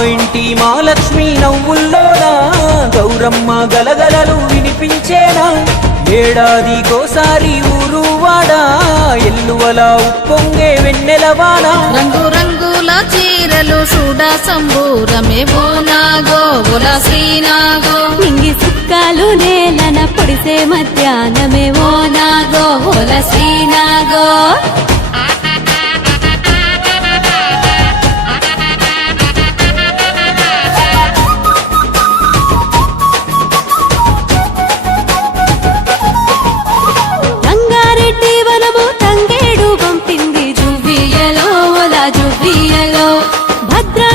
మహాలక్ష్మి నవ్వుల్లోనా? గౌరమ్మ గలగలలు వినిపించేనా? ఏడాదికోసారి ఊరు వాడా ఎల్లువల ఉప్పొంగే వెన్నెలవానా రంగు రంగుల చీరలు చూడా సంబూరమే బోనాగో బుల శ్రీనాగో. నింగి సుక్కాలు నేలన పొడిసే మధ్యాహ్నమే ఓ నాగో హోల శ్రీనాగో.